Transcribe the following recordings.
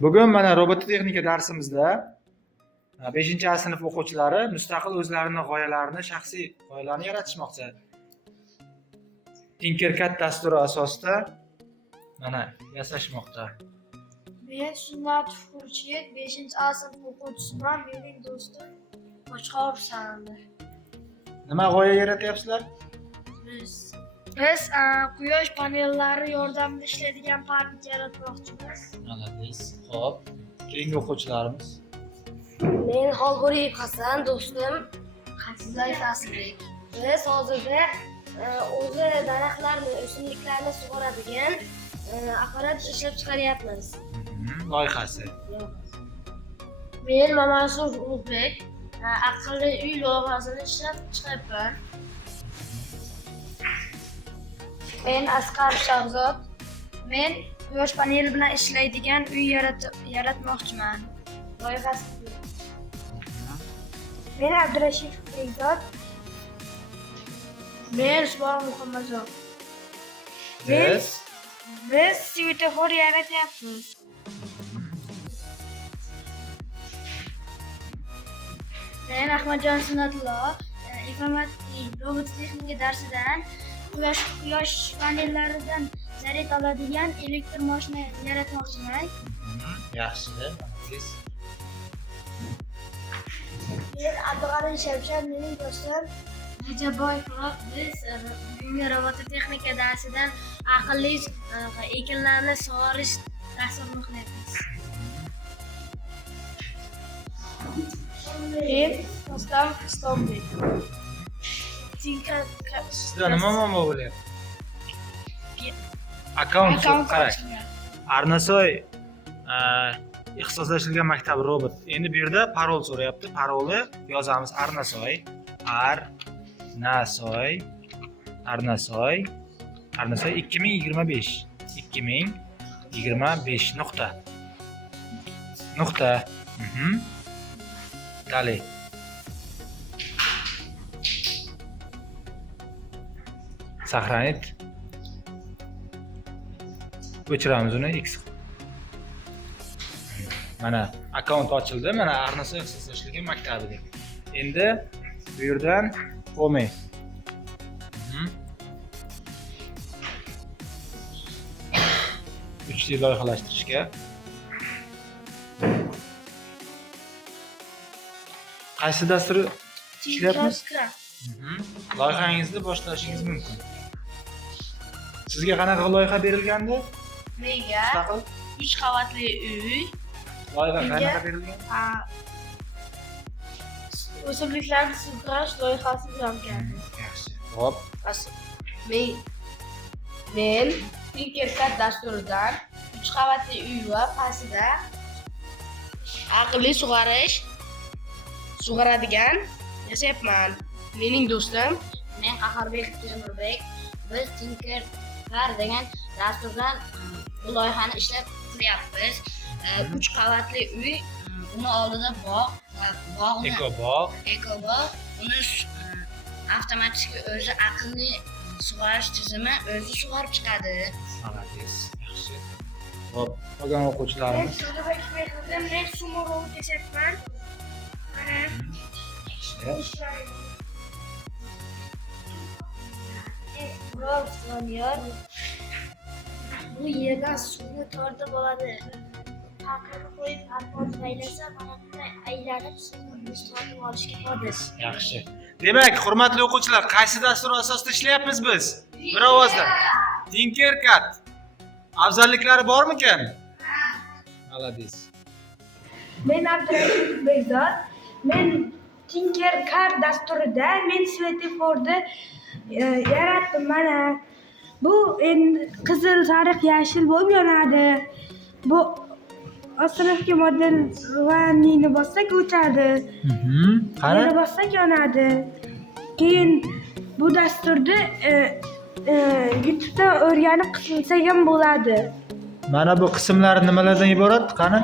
Bugun mana robototexnika darsimizda 5-sinf o'quvchilari mustaqil o'zlarining g'oyalarini, shaxsiy g'oyalarini yaratishmoqchi. Tinkercad dasturi asosida mana yasashmoqda. Men Sunnat Xurshid 5-A sinf o'quvchisiman. Mening do'stim Qo'chqorov Sandir. Nima g'oya yaratyapsizlar? Biz quyosh panellari yordamida ishlaydigan park yaratmoqchimiz. Malades. Xo'p, keyingi o'quvchilarimiz. Men Xolg'uriyev Hasan, do'stim Xafizlayev Asliq. Biz hozirda o'zi daraxtlarni, o'simliklarni sug'oradigan apparat ishlab chiqaryapmiz. Loyihasi. Men Mansur Ulug'bek aqlli uy loyihasini ishlab chiqyapman. Men Asqar Shahzod. Men quyosh paneli bilan ishlaydigan uy yaratmoqchiman. Loyihasi. Men Abdurashid Begzod. Men Usmon Muhammadjon. Biz svetofor yaratyapmiz. Men Ahmadjon Sunnatullo informatik robototexnika darsidan quyosh panellaridan zaryad oladigan elektr mashina yaratmoqchiman. Yaxshi, malades. Men Abdug'ani Shamshad, mening do'stim Rajaboyev. Biz bugungi robototexnika darsidan aqlli ekinlarni sug'orish dasturini o'qiyapmiz. Men Rustam Istombek. Sizda nima muammo bo'lyapti? Akkaunt qarang. Arnasoy ixtisoslashtirilgan maktab robot. Endi bu yerda parol so'rayapti. Parolni yozamiz. Arnasoy 2025. 2025 nuqta. Dalay. Saqlanib. O'chiramiz uni X. Mana akkaunt ochildi. Mana Arnasoy ixtisoslashtirilgan maktabi deb. Endi bu yerdan Home. Uchli loyihalashtirishga. Qaysi dastur ishlayapmiz? Loyihangizni boshlashingiz mumkin. Sizga qanaqa loyiha berilgandi? Menga Mustaqil 3 qavatli uy, loyiha qanaqa berilgan? o'simliklarni sug'orish loyihasi bilan keldi. Yaxshi. Xo'p. Men Tinkercad dasturidan 3 qavatli uy va pastida aqlli sug'oradigan yasayapman. Mening do'stim Men Qahorbek Temurbek. Biz Tinkercad degan dasturdan bu loyihani ishlab qilyapmiz. 3 qavatli uy, uni oldida bog'ni Ekobog. uni avtomatik o'zi aqlli sug'orish tizimi o'zi sug'orib chiqadi. Malades. Yaxshi. Xo'p, qolgan o'quvchilarimiz. Men Sumorov yashayapman. Yaxshi. Bu yerdan suvni tortib oladi. Paqirni qo'yib arqon aylasa, mana bunday aylanib suvni tortib olishga qodir. Yaxshi. Demak, hurmatli o'quvchilar, qaysi dastur asosida ishlayapmiz biz? Bir ovozdan. Tinkercad. Afzalliklari bormikan? Malades. Men Abdurashid Begzod. Men Tinkercad dasturida men svetoforni yaratdim. Mana bu endi qizil, sariq, yashil bo'lib yonadi. Bu asrafki model vanini bossak o'chadi. Qani? Yana bossak yonadi. Keyin bu dasturni YouTube'da o'rganib qilsa ham bo'ladi. Mana bu qismlari nimalardan iborat? Qani?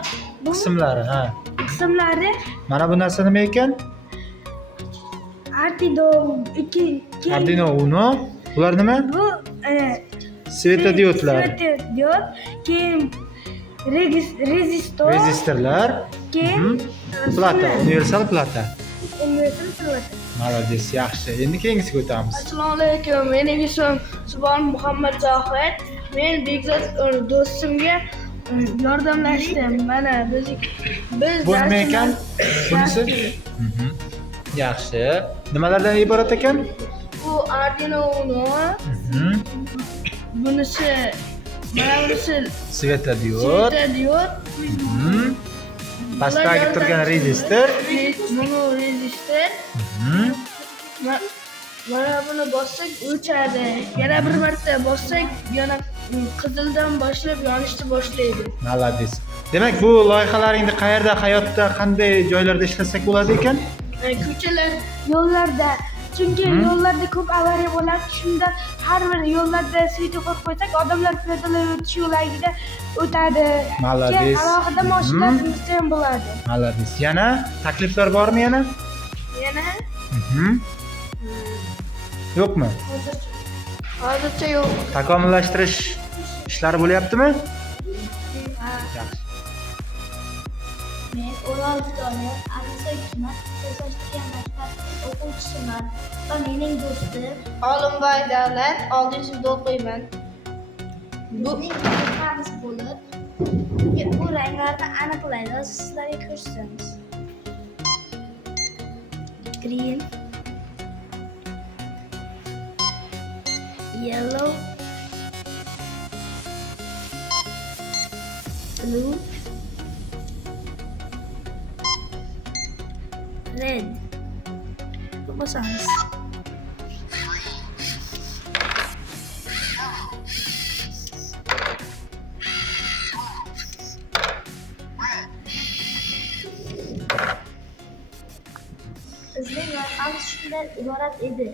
Qismlari, ha. Qismlari Mana bu narsa nima ekan? Arduino Uno. Bular nima? bu Svetodiodlar. Svetodiod. Keyin Rezistor. Rezistorlar. Keyin Plata, universal plata. universal plata. Молодец, yaxshi. Endi keyingisiga o'tamiz. Assalomu alaykum. Mening ismim Subhon Muhammad Zohid. Men Bekzod do'stimga yordamlashdim. Mana biz Bo'lmay ekan bunisi. Yaxshi. Nimalardan iborat ekan? bu Arduino Uno, bunisi mana bunisi Svetodiod. diod, Pastdagi turgan rezistor. bunu rezistor. Mana buni bossak o'chadi. Yana bir marta bossak yana qizildan boshlab yonishni boshlaydi. Молодец. Demak, bu loyihalaringni qayerda, hayotda, qanday joylarda ishlasak bo'ladi ekan? Ko'chalar Yo'llarda. Chunki yo'llarda ko'p avariya bo'ladi. Shunda har bir yo'llarda svetofor qo'ysak, odamlar piyodalar o'tish yo'lagida o'tadi. Молодец. Keyin alohida mashinalarimiz ham bo'ladi. Молодец. Yana takliflar bormi yana? yana Yo'qmi? hozircha yo'q. Takomillashtirish ishlari bo'lyaptimi? Men O'rol Vidoyev, Anisa Hikmat So'zlashtirgan maktabning o'quvchisiman va mening do'stim Olimboy Davlat 6-sinfda o'qiyman. bizning vazifamiz bo'lib, bu ranglarni aniqlaydi va sizlarga ko'rsatamiz. Green, yellow, blue, red. Bosamiz. Bizning loyihamiz shundan iborat edi.